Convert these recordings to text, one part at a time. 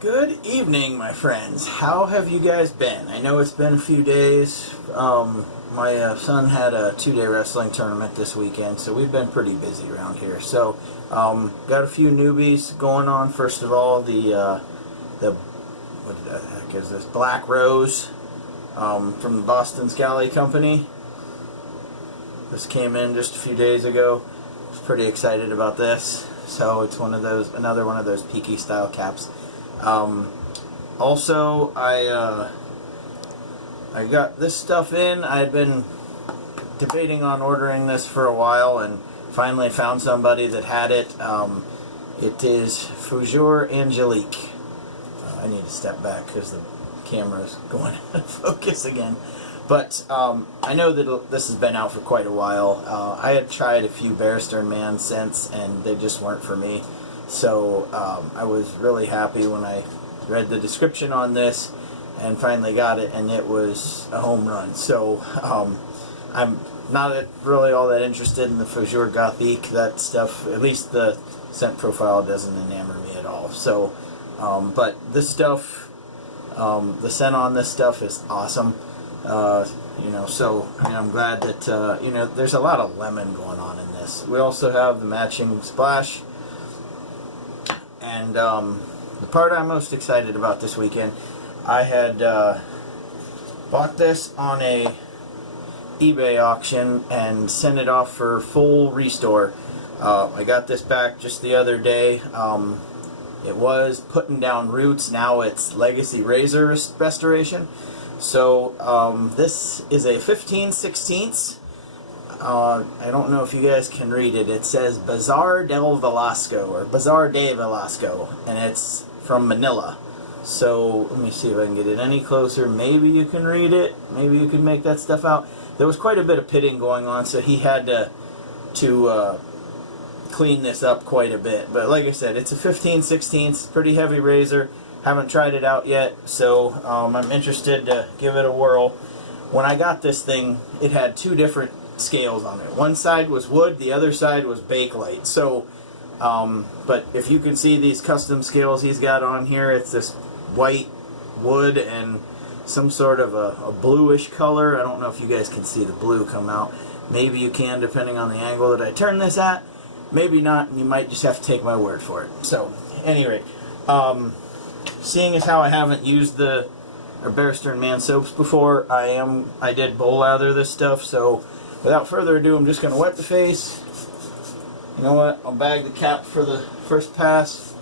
Good evening, my friends. How have you guys been? I know it's been a few days. My son had a 2-day wrestling tournament this weekend, so we've been pretty busy around here. So, got a few newbies going on. First of all, the what the heck is this? Black Rose from the Boston Scally Company. This came in just a few days ago. I was pretty excited about this. So it's another one of those Peaky style caps. Also, I got this stuff in. I had been debating on ordering this for a while and finally found somebody that had it. It is Fougere Angelique. I need to step back because the camera's going out of focus again. But I know that this has been out for quite a while. I had tried a few Bear Stearns Man scents and they just weren't for me. So I was really happy when I read the description on this and finally got it, and it was a home run. So I'm not really all that interested in the Fougere Gothique. That stuff, at least the scent profile, doesn't enamor me at all. So, but this stuff, the scent on this stuff is awesome. So I'm glad that there's a lot of lemon going on in this. We also have the matching splash. And the part I'm most excited about this weekend, I had bought this on a eBay auction and sent it off for full restore. I got this back just the other day. It was putting down roots. Now it's Legacy Razor restoration. So this is a 15/16. I don't know if you guys can read it. It says Bazar del Velasco, or Bazar de Velasco, and it's from Manila. So let me see if I can get it any closer. Maybe you can read it. Maybe you can make that stuff out. There was quite a bit of pitting going on, so he had to clean this up quite a bit. But like I said, it's a 15/16, pretty heavy razor. Haven't tried it out yet, so I'm interested to give it a whirl. When I got this thing, it had two different scales on it. One side was wood, the other side was Bakelite. So, but if you can see these custom scales he's got on here, it's this white wood and some sort of a bluish color. I don't know if you guys can see the blue come out. Maybe you can, depending on the angle that I turn this at. Maybe not, and you might just have to take my word for it. So, anyway, seeing as how I haven't used the Bear Stearns Man soaps before, I did bowl lather this stuff. So, without further ado, I'm just going to wet the face. You know what? I'll bag the cap for the first pass.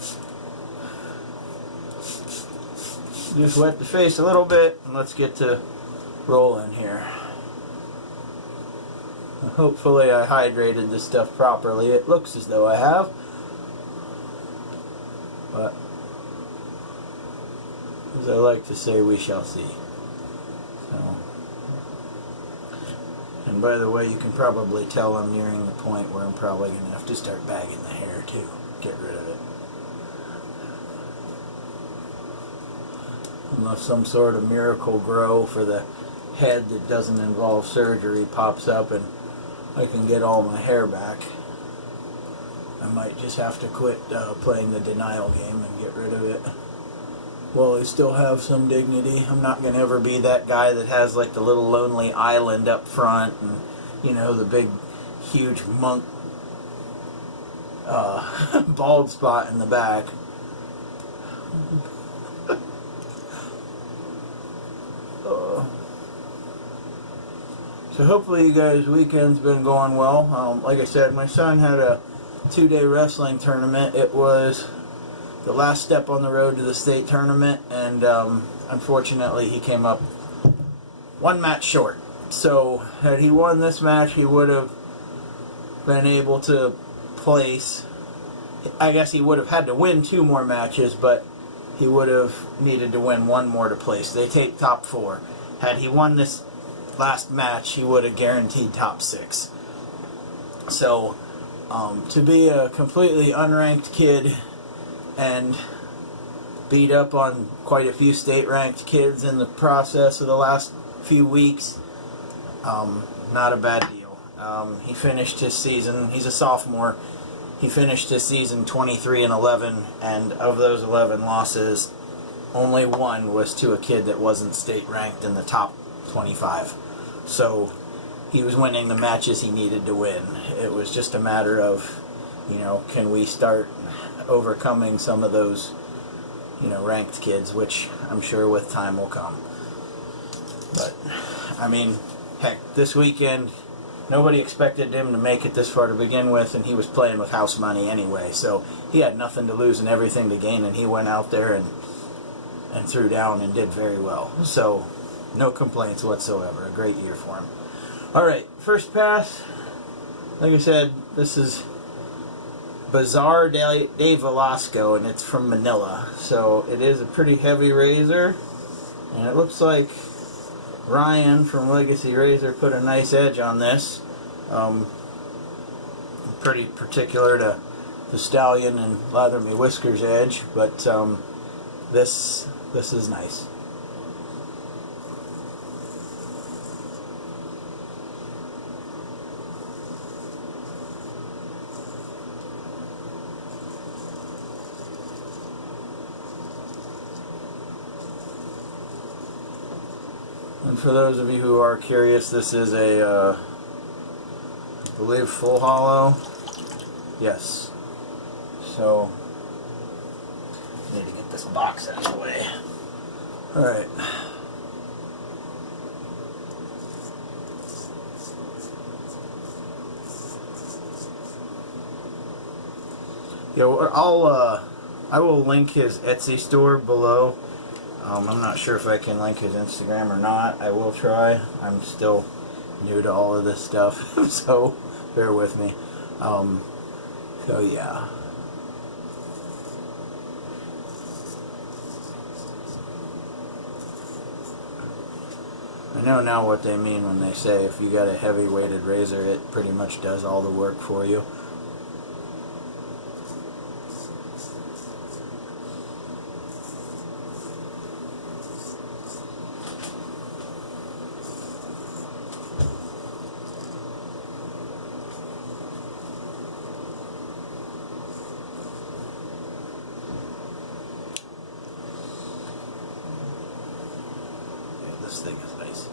Just wet the face a little bit, and let's get to rolling here. Hopefully I hydrated this stuff properly. It looks as though I have. But, as I like to say, we shall see. So, and by the way, you can probably tell I'm nearing the point where I'm probably going to have to start bagging the hair too. Get rid of it. Unless some sort of miracle grow for the head that doesn't involve surgery pops up and I can get all my hair back. I might just have to quit playing the denial game and get rid of it. Well, I still have some dignity. I'm not going to ever be that guy that has like the little lonely island up front and, the big, huge monk bald spot in the back. So hopefully you guys' weekend's been going well. Like I said, my son had a 2-day wrestling tournament. It was the last step on the road to the state tournament, and unfortunately he came up one match short. So had he won this match, he would have been able to place. I guess he would have had to win 2 more matches, but he would have needed to win 1 more to place. They take top 4. Had he won this last match, he would have guaranteed top 6. So to be a completely unranked kid and beat up on quite a few state-ranked kids in the process of the last few weeks, not a bad deal. He finished his season, he's a sophomore, he finished his season 23-11, and of those 11 losses, only one was to a kid that wasn't state ranked in the top 25. So he was winning the matches he needed to win. It was just a matter of, can we start overcoming some of those, ranked kids, which I'm sure with time will come. But, I mean, heck, this weekend, nobody expected him to make it this far to begin with, and he was playing with house money anyway, so he had nothing to lose and everything to gain, and he went out there and threw down and did very well. So, no complaints whatsoever. A great year for him. Alright, first pass, like I said, this is Bazar de Velasco, and it's from Manila. So, it is a pretty heavy razor, and it looks like Ryan from Legacy Razor put a nice edge on this. I'm pretty particular to the Stallion and Lather Me Whiskers edge, but this is nice. And for those of you who are curious, this is a, I believe, full hollow. Yes. So, I need to get this box out of the way. Alright. Yeah, I will link his Etsy store below. I'm not sure if I can link his Instagram or not. I will try. I'm still new to all of this stuff, so bear with me. So yeah. I know now what they mean when they say if you got a heavy weighted razor, it pretty much does all the work for you. This thing is nice.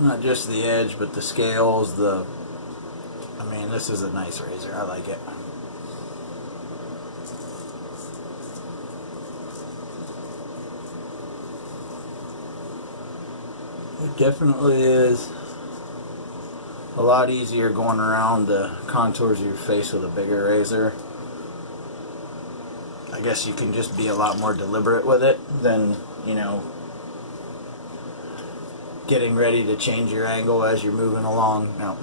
Not just the edge, but the scales, I mean, this is a nice razor. I like it. It definitely is a lot easier going around the contours of your face with a bigger razor. I guess you can just be a lot more deliberate with it than, getting ready to change your angle as you're moving along. Now,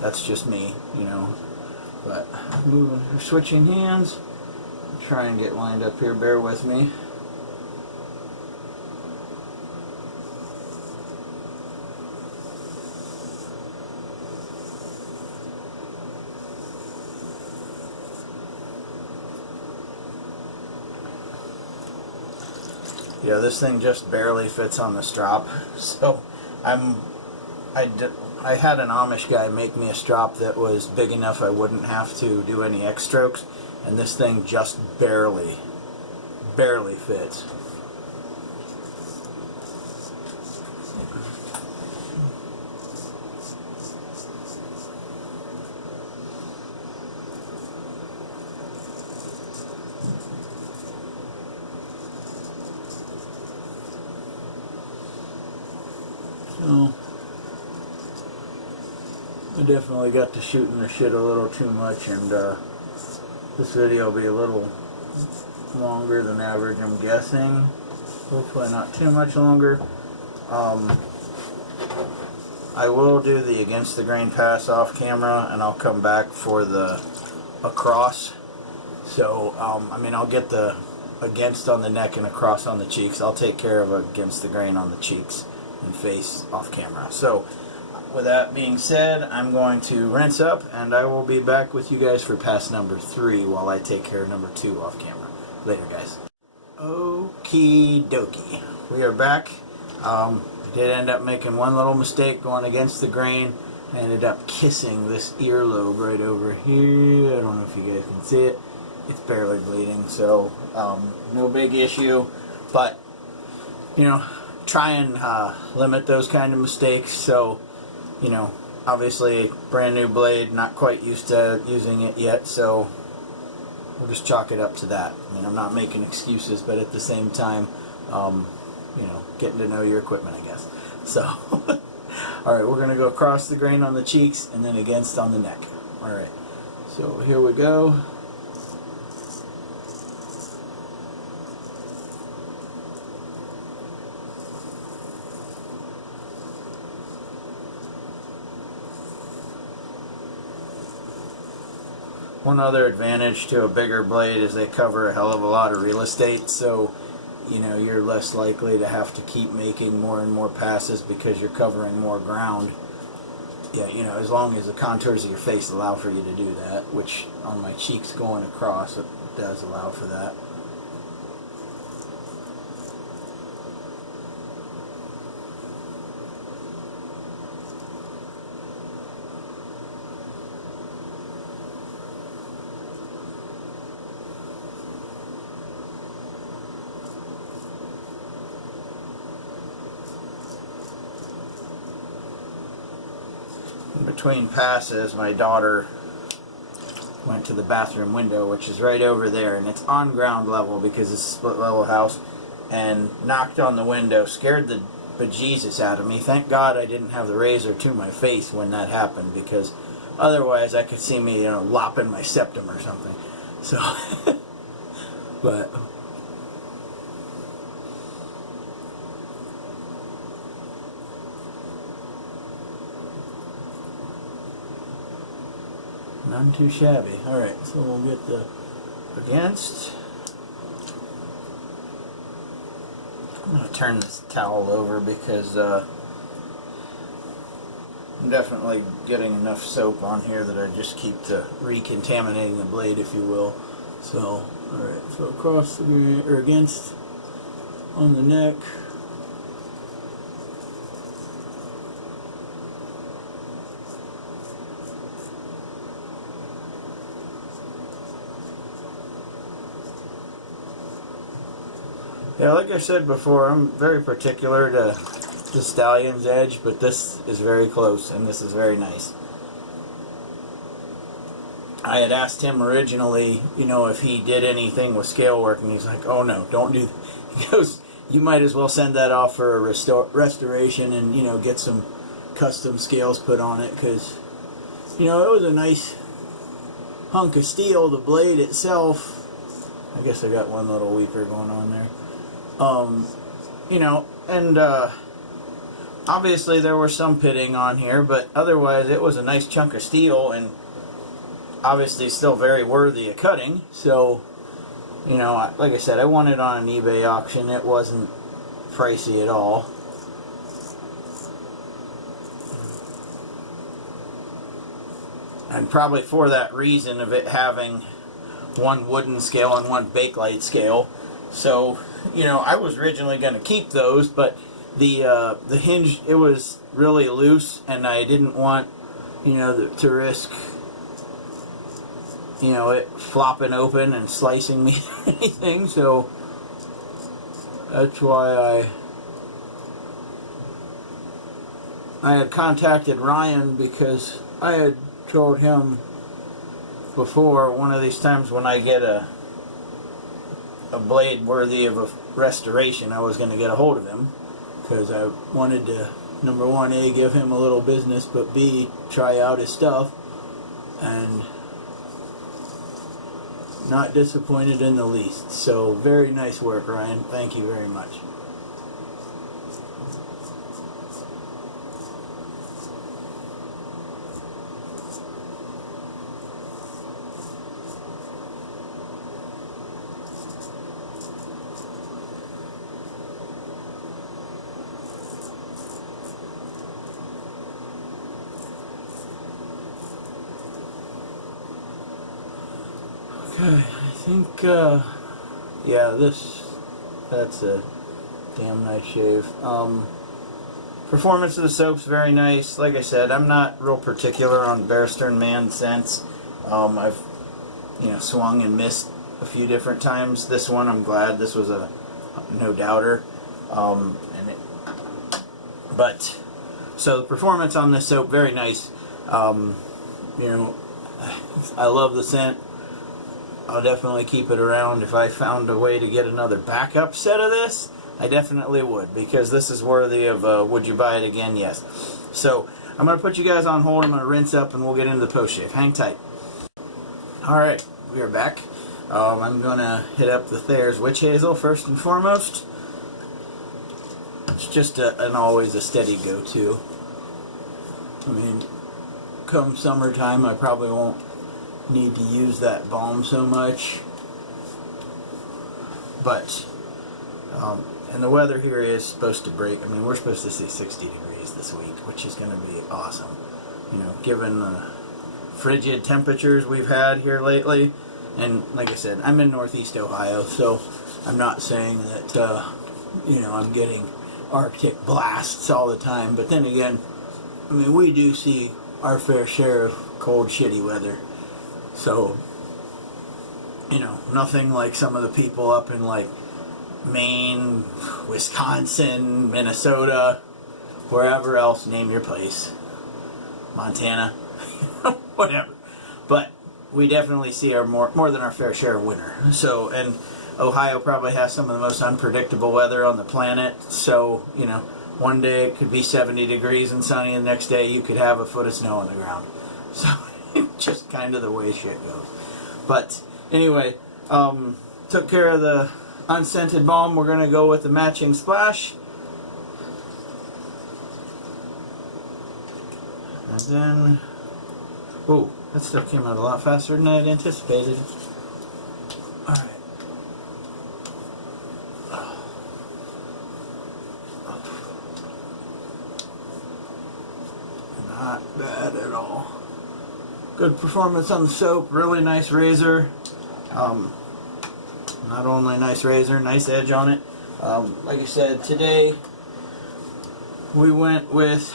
that's just me, but switching hands. I'll try and get lined up here, bear with me. Yeah, this thing just barely fits on the strop, so I had an Amish guy make me a strop that was big enough I wouldn't have to do any X strokes, and this thing just barely fits. So, I definitely got to shooting the shit a little too much, and this video will be a little longer than average, I'm guessing. Hopefully not too much longer. I will do the against the grain pass off camera, and I'll come back for the across. So, I mean, I'll get the against on the neck and across on the cheeks. I'll take care of against the grain on the cheeks and face off camera. So, with that being said, I'm going to rinse up, and I will be back with you guys for pass number 3 while I take care of number 2 off camera. Later, guys. Okie dokie. We are back. I did end up making one little mistake going against the grain. I ended up kissing this earlobe right over here. I don't know if you guys can see it. it's barely bleeding, so no big issue. But you know, try and limit those kind of mistakes. So you know, obviously brand new blade, not quite used to using it yet, so we'll just chalk it up to that. I mean, I'm not making excuses, but at the same time, you know, getting to know your equipment, I guess. So, alright, we're going to go across the grain on the cheeks and then against on the neck. Alright, so here we go. One other advantage to a bigger blade is they cover a hell of a lot of real estate, so you know you're less likely to have to keep making more and more passes because you're covering more ground. Yeah, you know, as long as the contours of your face allow for you to do that, which on my cheeks going across it does allow for that. In between passes, my daughter went to the bathroom window, which is right over there, and it's on ground level because it's a split level house, and knocked on the window, scared the bejesus out of me. Thank God I didn't have the razor to my face when that happened, because otherwise I could see me, you know, lopping my septum or something. So, but none too shabby. Alright, so we'll get the against. I'm going to turn this towel over because I'm definitely getting enough soap on here that I just keep recontaminating the blade, if you will. So, alright, so across the or against on the neck. Yeah, like I said before, I'm very particular to the Stallion's edge, but this is very close, and this is very nice. I had asked him originally, you know, if he did anything with scale work, and he's like, oh no, don't do that. He goes, you might as well send that off for a restoration and, you know, get some custom scales put on it, because, you know, it was a nice hunk of steel. The blade itself, I guess I got one little weeper going on there. You know, and obviously there was some pitting on here, but otherwise it was a nice chunk of steel, and obviously still very worthy of cutting. So, you know, like I said, I won it on an eBay auction. It wasn't pricey at all. And probably for that reason of it having one wooden scale and one Bakelite scale. So, you know, I was originally going to keep those, but the hinge, it was really loose, and I didn't want, you know, to risk, you know, it flopping open and slicing me or anything. So that's why I had contacted Ryan, because I had told him before, one of these times when I get a blade worthy of a restoration, I was going to get a hold of him, because I wanted to, number one, A, give him a little business, but B, try out his stuff, and not disappointed in the least. So very nice work, Ryan. Thank you very much. Okay, I think, yeah, that's a damn nice shave. Performance of the soap's very nice. Like I said, I'm not real particular on Bear Stearns Man scents. I've, you know, swung and missed a few different times. This one, I'm glad. This was a no doubter. But so the performance on this soap, very nice. You know, I love the scent. I'll definitely keep it around. If I found a way to get another backup set of this, I definitely would, because this is worthy of would you buy it again? Yes. So I'm going to put you guys on hold. I'm going to rinse up and we'll get into the post shave. Hang tight. Alright, we are back. I'm going to hit up the Thayer's Witch Hazel first and foremost. It's just always a steady go-to. I mean, come summertime, I probably won't need to use that balm so much. But, and the weather here is supposed to break. I mean, we're supposed to see 60 degrees this week, which is going to be awesome. You know, given the frigid temperatures we've had here lately. And like I said, I'm in Northeast Ohio, so I'm not saying that, you know, I'm getting Arctic blasts all the time. But then again, I mean, we do see our fair share of cold, shitty weather. So, you know, nothing like some of the people up in like Maine, Wisconsin, Minnesota, wherever else, name your place, Montana, whatever. But we definitely see our more than our fair share of winter. So, and Ohio probably has some of the most unpredictable weather on the planet. So, you know, one day it could be 70 degrees and sunny, and the next day you could have a foot of snow on the ground. So, just kind of the way shit goes. But anyway, took care of the unscented balm. We're going to go with the matching splash. And then, oh, that stuff came out a lot faster than I had anticipated. Alright. Not bad at all. Good performance on the soap. Really nice razor. Not only nice razor, nice edge on it. Like I said, today we went with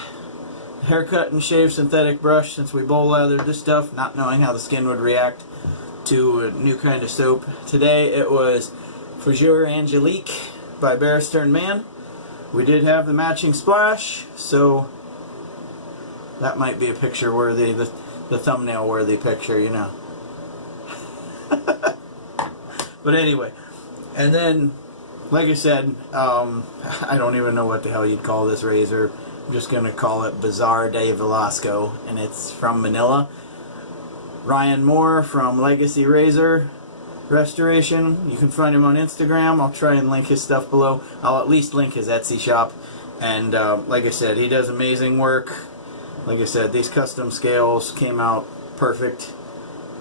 haircut and shave synthetic brush, since we bowl lathered this stuff, not knowing how the skin would react to a new kind of soap. Today it was Fougere Angelique by Bear Stearns Man. We did have the matching splash, so that might be a picture worthy, the thumbnail worthy picture, you know. But anyway, and then, like I said, I don't even know what the hell you'd call this razor. I'm just going to call it Bizarre de Velasco, and it's from Manila. Ryan Moore from Legacy Razor Restoration. You can find him on Instagram. I'll try and link his stuff below. I'll at least link his Etsy shop. And like I said, he does amazing work. Like I said, these custom scales came out perfect.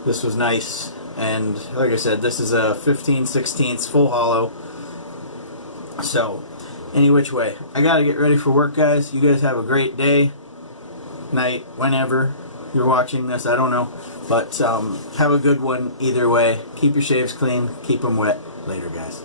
This was nice. And like I said, this is a 15/16 full hollow. So, any which way, I gotta get ready for work, guys. You guys have a great day, night, whenever you're watching this. I don't know, but have a good one either way. Keep your shaves clean, keep them wet. Later, guys.